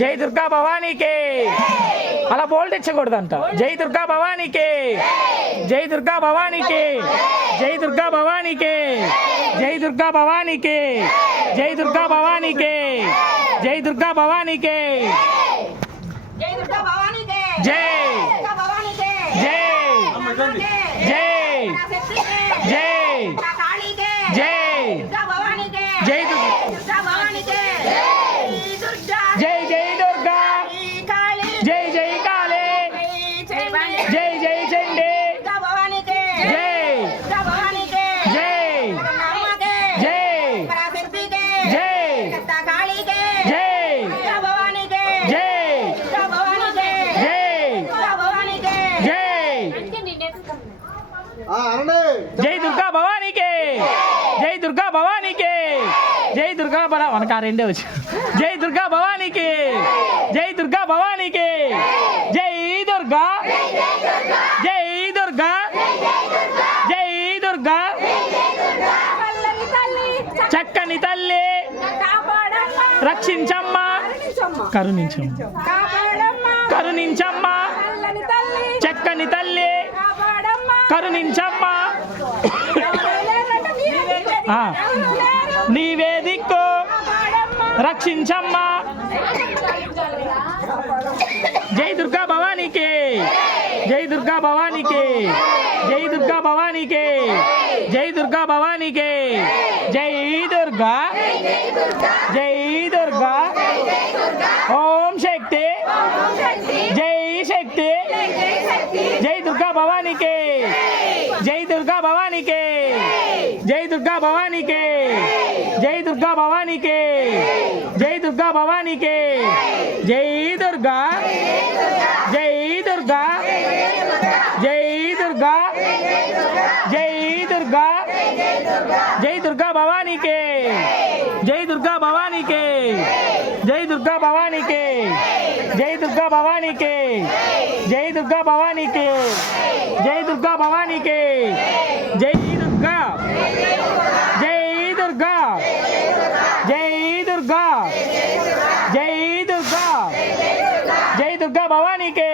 జై దుర్గా భవానీకి. అలా బోల్ట్ ఇచ్చకూడదంట. జై దుర్గా భవానీకి, జై దుర్గా భవానీకి, జై దుర్గా భవానీకి, జై దుర్గా భవానీకి, జై దుర్గా భవానీకి, జై దుర్గా భవానీకి, జై దుర్గా భవానీకి, జై దుర్గా భవానీకి, జై జై జై కాళీకి, జై దుర్గా భవానీకి, జై దుర్గా భవానీకి, జై దుర్గా, జై జై దుర్గా, జై కాళీ, జై జై కాళీ, జై చండీ, జై జై చండీ, దుర్గా భవానీకి, జై దుర్గా భవానీకి, జై జగన్మాతకి, జై పరాశక్తికి, జై కత్తా కాళీకి, జై దుర్గా భవానీకి, జై దుర్గా భవానీకి, జై దుర్గా భవానీకి, జై జై దుర్గా భవానీకి, జై దుర్గా భవానీకి, జై దుర్గా మనకు ఆ రెండే వచ్చి. జై దుర్గా భవానీకి, జై దుర్గా భవానీకి, జై దుర్గా, జై దుర్గా, జై దుర్గా, చల్లని తల్లి, చక్కని తల్లి కాపాడమ్మా, రక్షించమ్మా, కరుణించమ్మా, కాపాడమ్మా, కరుణించమ్మా, చల్లని తల్లి, చక్కని తల్లి కాపాడమ్మా, కరుణించమ్మా, ఆ, నీవే దిక్కు రక్షించమ్మా. జై దుర్గా భవానీకి, జై దుర్గా భవానీకి, జై దుర్గా భవానీకి, జై దుర్గా భవానీకి, జై దుర్గా, జై దుర్గా, ఓం శక్తి, జై శక్తి, జై దుర్గా భవానీకి, జై దుర్గా భవానీకి, జై దుర్గా భవానీకి, జై దుర్గా భవానీకి, జై దుర్గా భవానీకి, జై దుర్గా, జై దుర్గా, జై దుర్గా, జై దుర్గా, జై దుర్గా భవానీకి, జై దుర్గా భవానీకి, జై దుర్గా భవానీకి, జై దుర్గా భవానీకి, జై దుర్గా భవానీకి, జై దుర్గా భవానీకి, జై దుర్గా, జై దుర్గా, జై దుర్గా, జై దుర్గా, జై దుర్గా భవానీకి,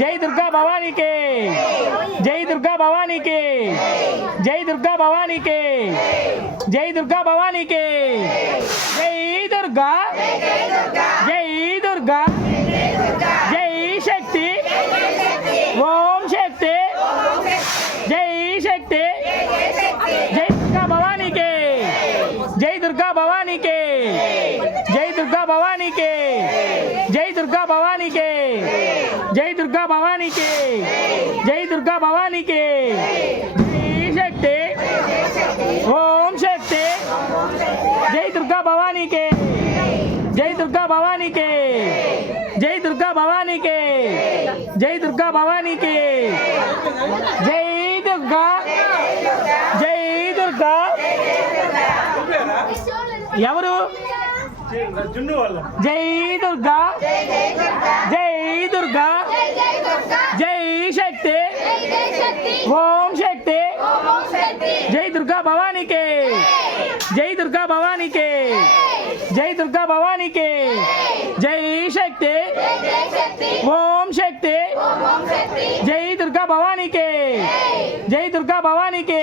జై దుర్గా భవానీకి, జై దుర్గా భవానీకి, జై దుర్గా భవానీకి, జై దుర్గా భవానీకి, జై దుర్గా, జై దుర్గా, జై శక్తి, ఓం శక్తి, జై శక్తి, జై దుర్గా భవానీకి, జై దుర్గా భవానీకి, జై దుర్గా భవానీకి, జై దుర్గా భవానీకి, జై దుర్గా భవానీకి, జై దుర్గా భవానీకి, జై శక్తి, ఓం శక్తి, జై దుర్గా భవానీకి, జై దుర్గా భవానీకి, జై దుర్గా భవానీకి, జై దుర్గా భవానీకి, జై దుర్గా, జై దుర్గా. ఎవరు? జై దుర్గా, జై దుర్గా, జై శక్తి, ఓం శక్తి, జై దుర్గా భవానీకి, జై దుర్గా భవానీకి, జై దుర్గా భవానీకి, జై శక్తి, ఓం శక్తి, జై దుర్గా భవానీకి, జై దుర్గా భవానీకి,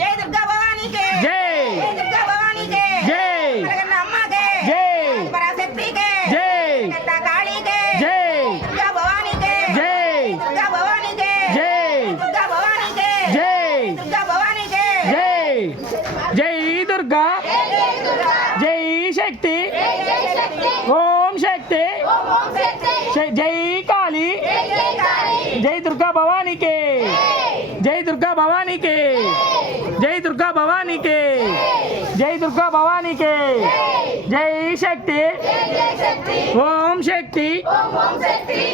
జై దుర్గా భవానీకి, జై జై దుర్గా భవానీకి, జై జగన్మాతకి, జై పరాశక్తికి, జై కత్తా కాళీకి, జై దుర్గా భవానీకి, జై దుర్గా భవానీకి, జై దుర్గా భవానీకి, జై దుర్గా భవానీకి, జై జై దుర్గా, జై శక్తి, ఓం శక్తి, జై కాళీ, జై దుర్గా భవానీకి, జై దుర్గా భవానీకి, జై దుర్గా భవానీకి, జై దుర్గా భవానీకి, జై శక్తి, ఓం శక్తి,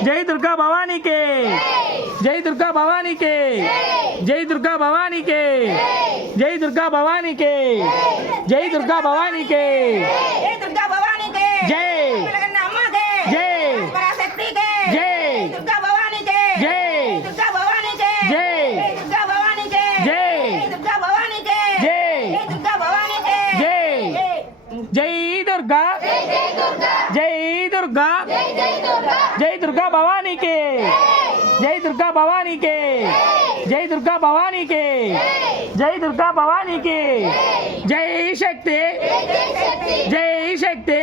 జై దుర్గా భవానీకి, జై దుర్గా భవానీకి, జై దుర్గా భవానీకి, జై దుర్గా భవానీకి, జై దుర్గా భవానీకి, జై దుర్గా భవానీకి, జై జగన్మాతకి, జై పరాశక్తికి, జై దుర్గా భవానీకి, జై దుర్గా భవానీకి, జై దుర్గా భవానీకి, జై దుర్గా భవానీకి, జై దుర్గా భవానీకి, జై జై దుర్గా జై దుర్గా జై దుర్గా భవానీకి జై దుర్గా భవానీకి జై దుర్గా భవానీకి జై దుర్గా భవానీకి జై శక్తి జై శక్తి